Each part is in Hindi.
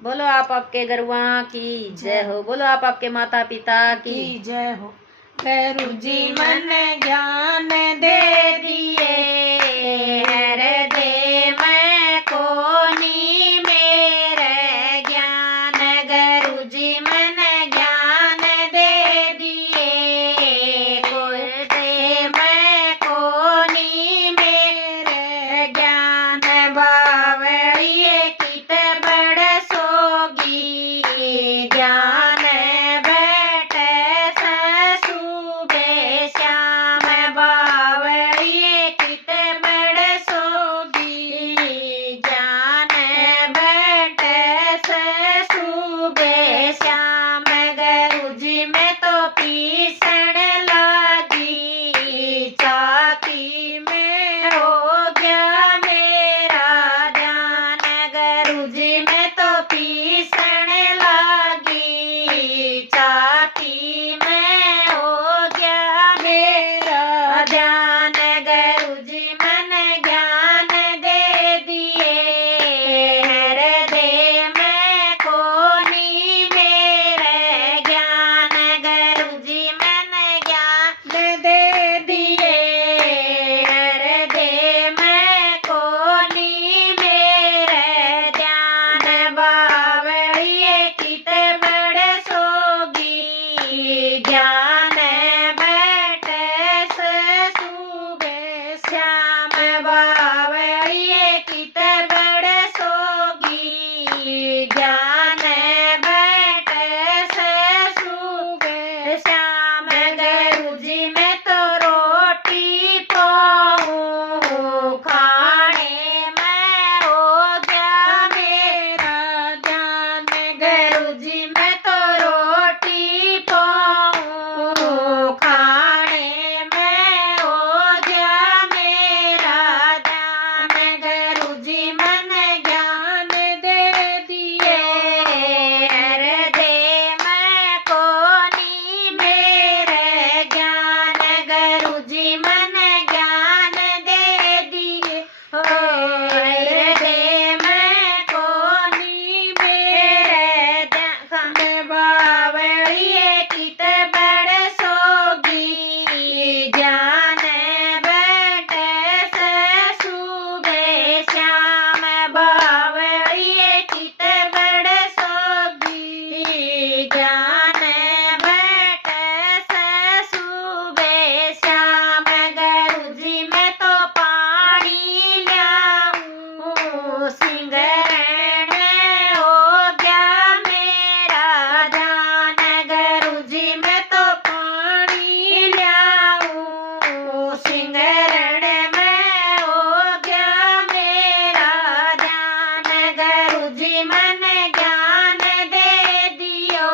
बोलो आप आपके गुरुआ की जय हो। बोलो आप आपके माता पिता की जय हो। गुरु जी मन ज्ञान दे दिए, हृदय में कोनी मेरे ज्ञान। गुरु जी मन ज्ञान दे दिए, हृदय में कोनी मेरे ज्ञान। बावड़िए कित बड़ सोगी, ज्ञान बैठे ससुबे श्याम। बावड़िए कित बड़ सोगी, ज्ञान बैठे ससुबे श्याम। गुरु जी में तो पीसण लागी, चाकी में हो गया मेरा ध्यान। गुरु जी में तो पीसण लागी, चाकी में हो गया मेरा ध्यान। गुरु जी मन ज्ञान दे दिए, हृदय में कोनी मेरे ज्ञान। गुरु जी मन ज्ञान दे दिए, हृदय में कोनी मेरे ध्यान। बावड़िए कित बड़ सोगी, ज्ञान बैठे ससुबे श्याम। बावड़िए कित बड़ सोगी, ज्ञान बैठे ससुबे श्याम। गुरु जी में तो रोटी पाऊं, खाने में हो गया मेरा ध्यान। गुरु जी में तो रोटी पाऊं, खाने में हो गया मेरा ध्यान। गुरु जी मन ज्ञान दे दिए, हृदय में कोनी मेरे ज्ञान। गुरु जी मन ज्ञान दे दिए, हो हृदय में कोनी मेरे ध्यान। बावड़िए कित बड़ सोगी, ज्ञान बैठे ससुबे श्याम। बावड़िए कित बड़ सोगी, ज्ञान बैठे ससुबे श्याम। गुरु जी में तो पानी ल्याऊं, सिंगरण में हो गया मेरा ध्यान। गुरु जी में तो पानी ल्याऊं, सिंगरण में हो गया मेरा ध्यान। गुरु जी मन ज्ञान दे दियो,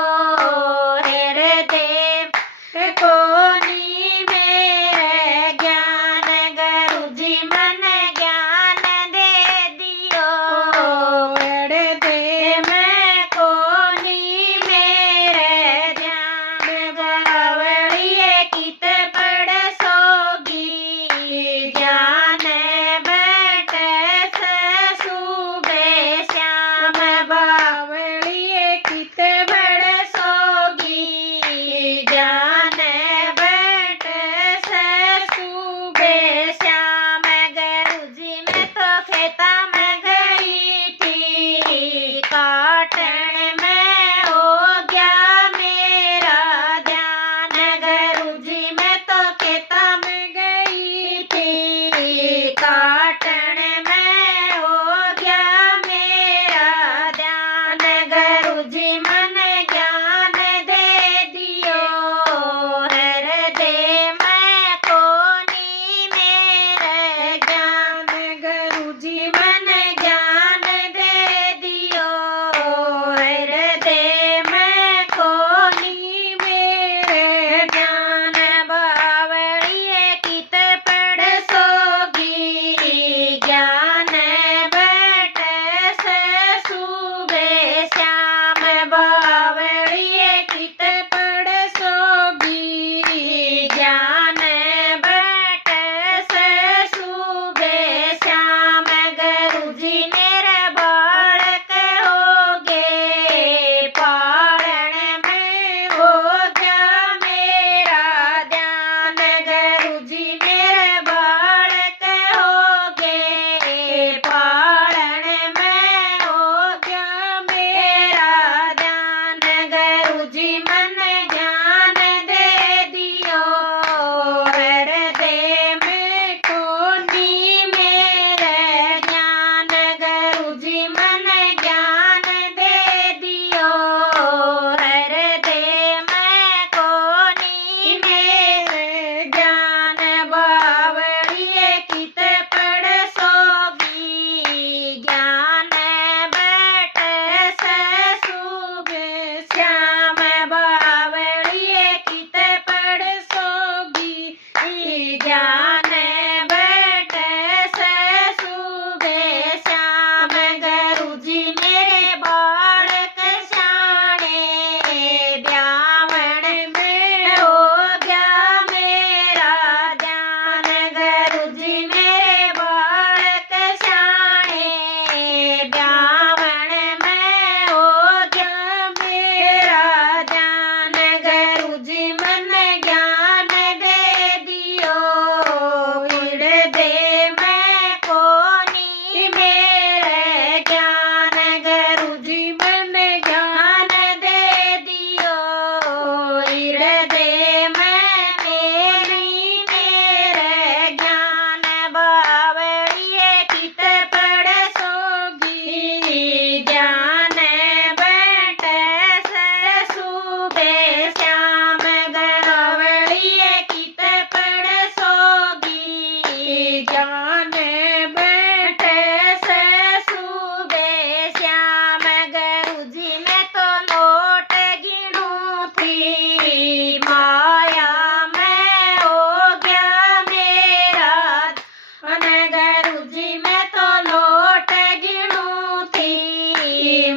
हृदय कोनी मेरे ज्ञान। गुरु जी मन ज्ञान दे दियो, हृदय में कोनी मेरे ध्यान। बावड़िए कित बड़ सोगी, ज्ञान बैठे ससुबे श्याम। बावड़िए कित बड़ सोगी, ज्ञान बैठे ससुबे श्याम। गुरु जी में तो खेता में गई थी, काटन में हो गया मेरा ध्यान। गुरु जी में तो खेता में गई थी, काटन में हो गया मेरा ध्यान। गुरु जी मन ज्ञान दे दियो, हृदय में कोनी मेरे ज्ञान। गुरु जी मन ज्ञान दे दियो,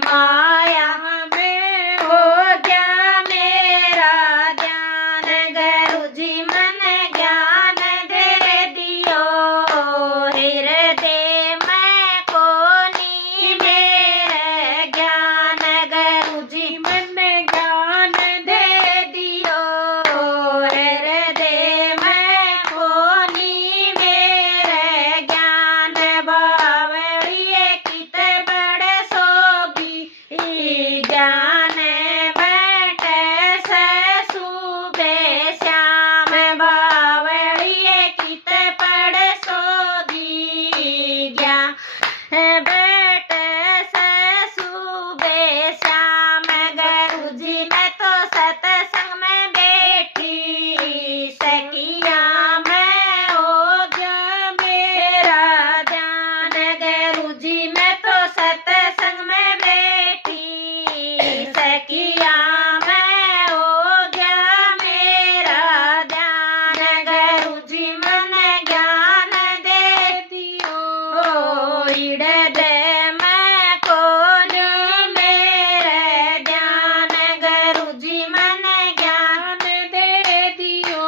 माया में हो गया मेरा ध्यान, गुरुजी मन ज्ञान दे दियो, हृदय में कोनी मेरे ज्ञान, गुरुजी मन ज्ञान दे दियो, हृदय में कोनी मेरे ज्ञान, बावड़िए कित बड़े सोगी ज्ञान बैठे से सुबह श्याम, बावड़िए कित बड़े सोगी ज्ञान बैठे से सुबह श्याम, गुरुजी मैं तो सत्संग में बैठी सखिया मैं हो गया मेरा ध्यान, गुरुजी मैं तो सत्संग में बैठी सखिया मैं हो गया मेरा ध्यान, गुरुजी मन ज्ञान दे दियो, हृदय में कोनी मेरे ध्यान, गुरुजी मन ज्ञान दे दियो,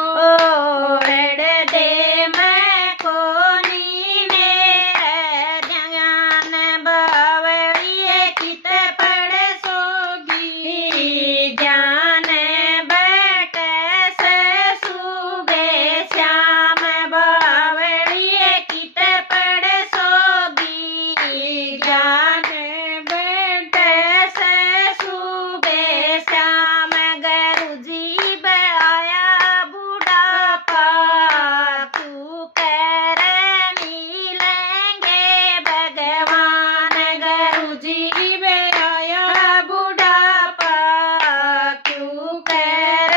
हृदय में कोनी मेरे ज्ञान, बावड़िए कित पड़ सोगी ज्ञान बैठे से सुबह श्याम, बावड़िए कित पड़ सोगी ज्ञान बैठे से सुबह श्याम, गुरुजी आया बुढ़ापा तू कह मिलेंगे भगवान, गुरुजी आया बुढ़ापा क्यों कह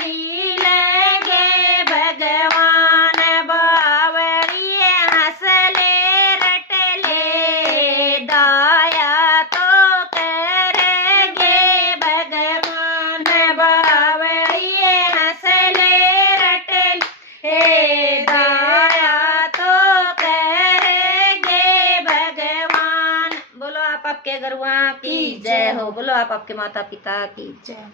मिलेंगे भगवान, बावड़िए हंस ले रट ले दाया तो करेंगे भगवान, बावड़िए हंस ले रट ले दाया तो करेंगे भगवान। बोलो आप आपके गुरुआ की जय हो, बोलो आप आपके माता पिता की जय।